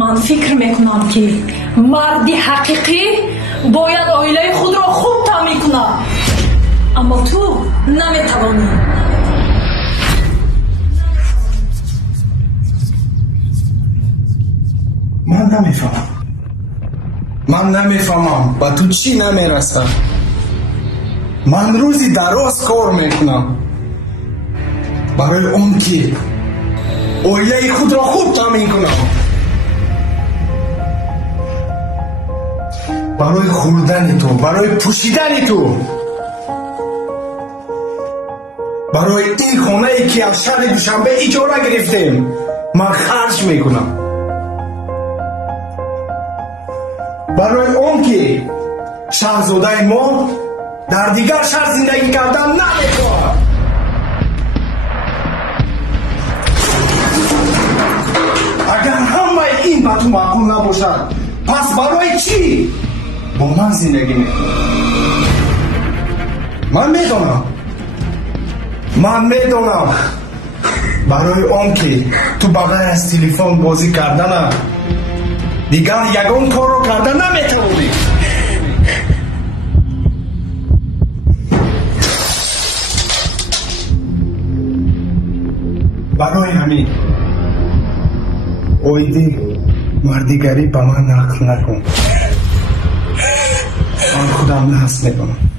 من فکر میکنم که مردی حقیقی باید عائله خود را خوب تامین کند، اما تو نمیتوانی. من نمیفهمم با تو چی نمیرسه. من روزی دراز کار میکنم برای اون که عائله خود را خوب تامین کنم، برای خوردن تو، برای پوشیدن تو، برای این خانه ای که از شب دوشنبه اجاره گرفتیم من خرج میکنم، برای اون که شاهزاده ما در دیگر شهر زندگی کردن نمیخواد. اگر همه این به تو معقول نباشد پس برای چی با من زندگی میکنی؟ من میدونم برای اون که تو بغیر از تلفن بازی کردن دیگر یگان کار رو کردن نمیتونی. برای همین اویدی مردیگری با من نقل نکن. من خودم نحس میکنم.